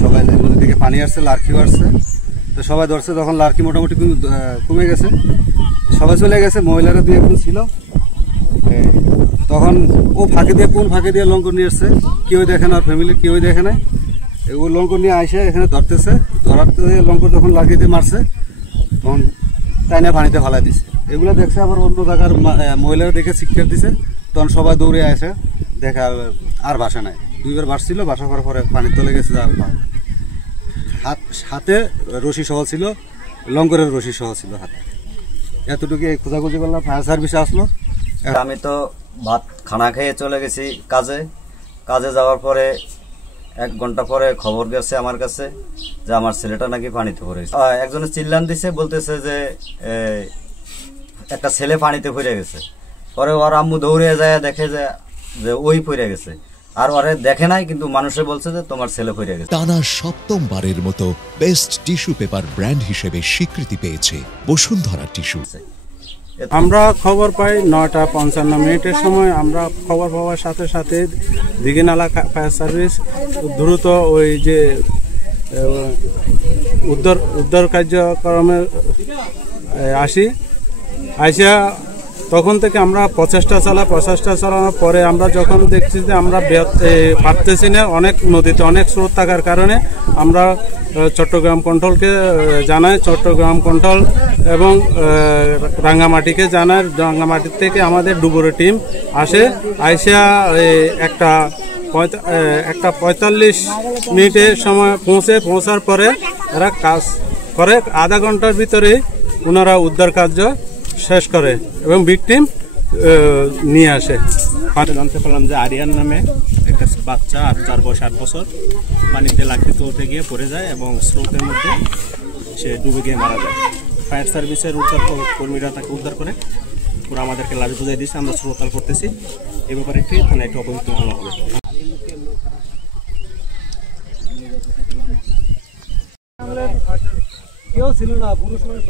সবাই নদী থেকে পানি আসছে, লার্কিও আসছে, তো সবাই ধরছে। তখন লার্কি মোটামুটি কমে গেছে, সবাই চলে গেছে, মহিলারা দুই একজন ছিল। তখন ও ফাঁকে দিয়ে কোন ফাঁকে দিয়ে লঙ্কর নিয়ে আসছে, কেউ দেখে না, ওর ফ্যামিলির কেউই দেখে না। ও লঙ্কর নিয়ে আসে এখানে ধরতেছে, ধরার লঙ্কর যখন লার্কি দিয়ে মারছে তখন তাই না পানিতে ফালাই দিছে। এগুলো দেখছে আবার অন্য জায়গার মহিলারা দেখে শিক্ষা দিছে, তখন সবাই দৌড়ে আসে, দেখা আর বাসা নাই। দুইবার বাসছিল, বাসা করার পরে পানির তলে গেছে। হাতে রশি সহ ছিল, লঙ্করের রশি সহ ছিল হাতে। এতটুকু খোঁজাখুঁজি করলাম, ফায়ার সার্ভিস আসলো। আমি তো ভাত খানা খেয়ে চলে গেছি কাজে যাওয়ার পরে 1 ঘন্টা পরে খবর গেছে আমার কাছে যে আমার ছেলেটা নাকি পানিতে পড়েছে। একজনের চিল্লান দিছে, বলতেছে যে একটা ছেলে পানিতে পড়ে গেছে। পরে ওর আম্মু দৌড়ে যায়, দেখে যে ওই পড়ে গেছে, আর ওরে দেখে নাই, কিন্তু মানুষে বলছে যে তোমার ছেলে পড়ে গেছে। টানা 7মবারের মতো বেস্ট টিস্যু পেপার ব্র্যান্ড হিসেবে স্বীকৃতি পেয়েছে বসুন্ধরা টিস্যু। আমরা খবর পাই 9:55 সময়। আমরা খবর পাওয়ার সাথে সাথে দিঘিনালা ফায়ার সার্ভিস দ্রুত ওই যে উদ্ধার কার্যক্রমে আইসা তখন থেকে আমরা প্রচেষ্টা চালানোর পরে আমরা যখন দেখছি যে আমরা পারতেছি না, অনেক নদীতে অনেক স্রোত থাকার কারণে আমরা চট্টগ্রাম কন্ট্রোলকে জানাই। চট্টগ্রাম কন্ট্রোল এবং রাঙ্গামাটিকে জানাই। রাঙ্গামাটি থেকে আমাদের ডুবুরি টিম আসে, আইসা একটা 45 মিনিটের সময় পৌঁছার পরে এরা কাজ করে। আধা ঘন্টার ভিতরে ওনারা উদ্ধার কার্য শেষ করে এবং ভিকটিম নিয়ে আসে। জানতে পারলাম যে আরিয়ান নামে একটা বাচ্চা, 4 বয়স 8 বছর, পানিতে লাকড়ি তুলতে গিয়ে পড়ে যায় এবং স্রোতের মধ্যে সে ডুবে গিয়ে মারা যায়। ফায়ার সার্ভিসের উদ্ধার কর্মীরা তাকে উদ্ধার করে পুরো আমাদেরকে লাশ বুঝাই দিয়েছে। আমরা স্রোতাল করতেছি, এ ব্যাপারে থানায় একটি অবহিত হওয়া হবে। কেউ ছিল না, পুরুষ মানুষ